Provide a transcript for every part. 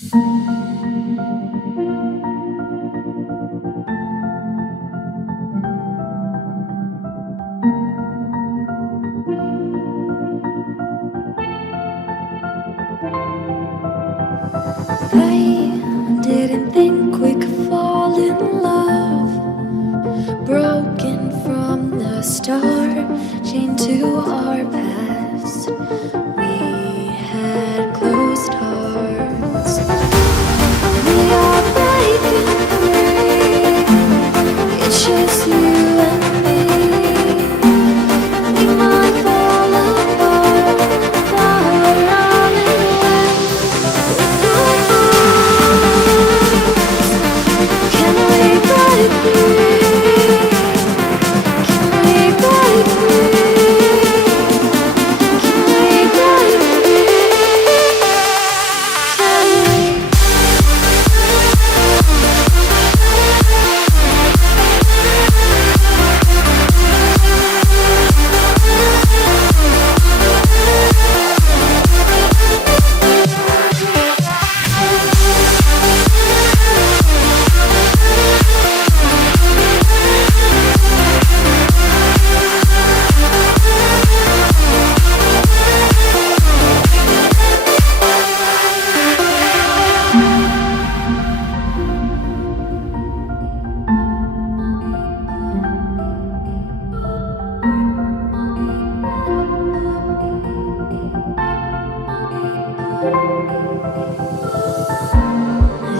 I didn't think we could fall in love. Broken from the start, chained to our past. We had closed hearts. We are breaking free. It's just you and me. We might fall apart. While we're running away with our hearts. Can we break free? Can we break free? Can we break free? Can we?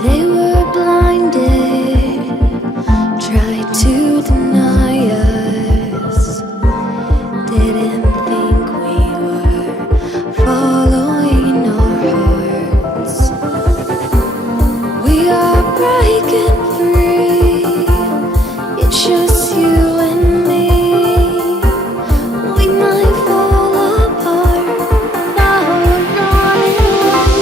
They were blinded, tried to deny us. Didn't think we were following our hearts. We are breaking free. It's just you and me. We might fall apart. Now we're running away.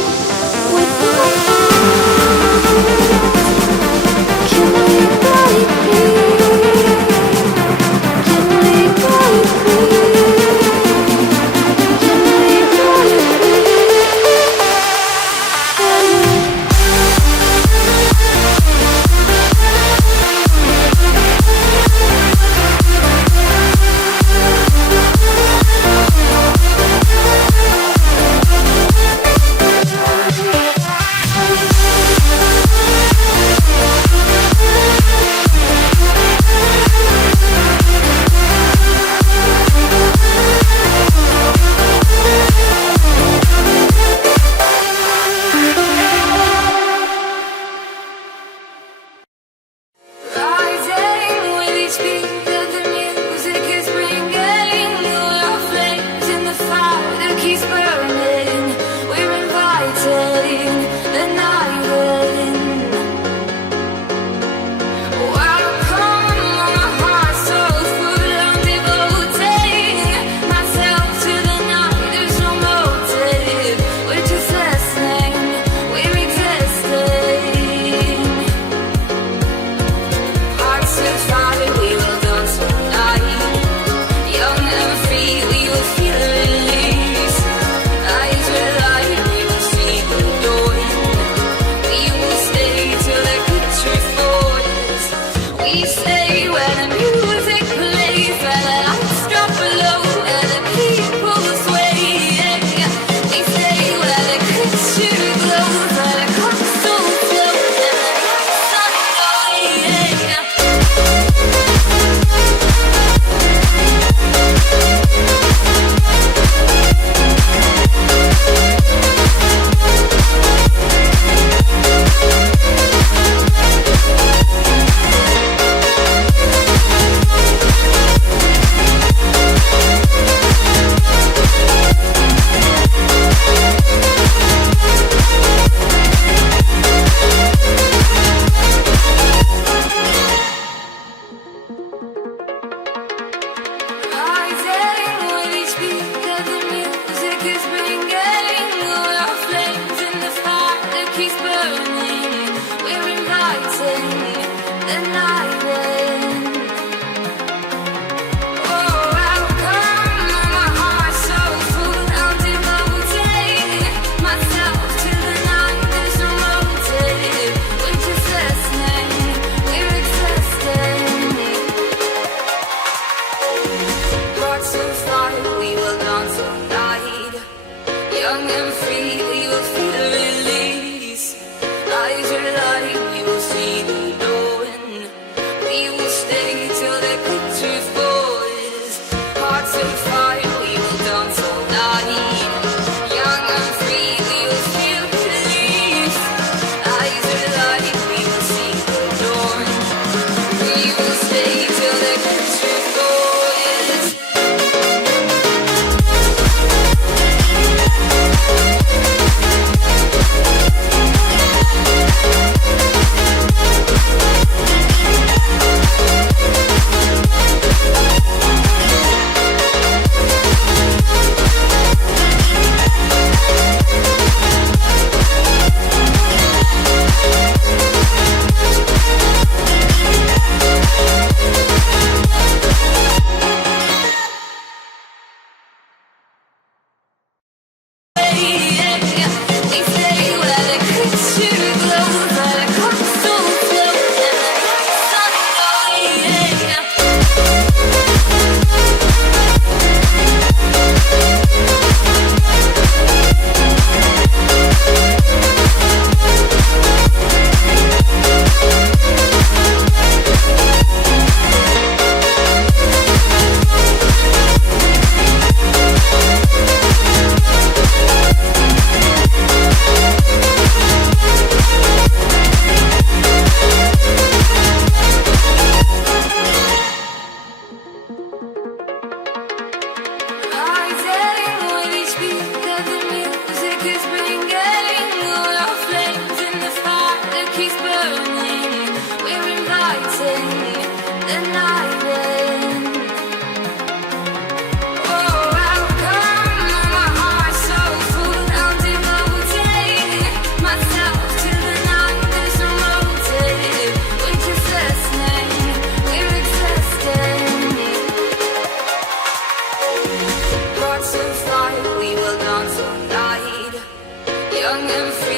free, we will feel release. Eyes are light, we will see the dawn. We will stay till the picture falls. Hearts of fire, we will dance all night. Young and free, we will feel release. Eyes are light, we will see the dawn. We will stay till the picture falls. We stay where the picture glows, where the crystal flows, and the lights on rising with each beat that the music is bringing. All our flames in the fire that keeps burning. We're inviting the night in. Oh, welcome, my heart's so full. I'm devoting myself to the night that's unrolled. We're just listening, we're existing. Hearts of fire, we will dance all night. Young and free.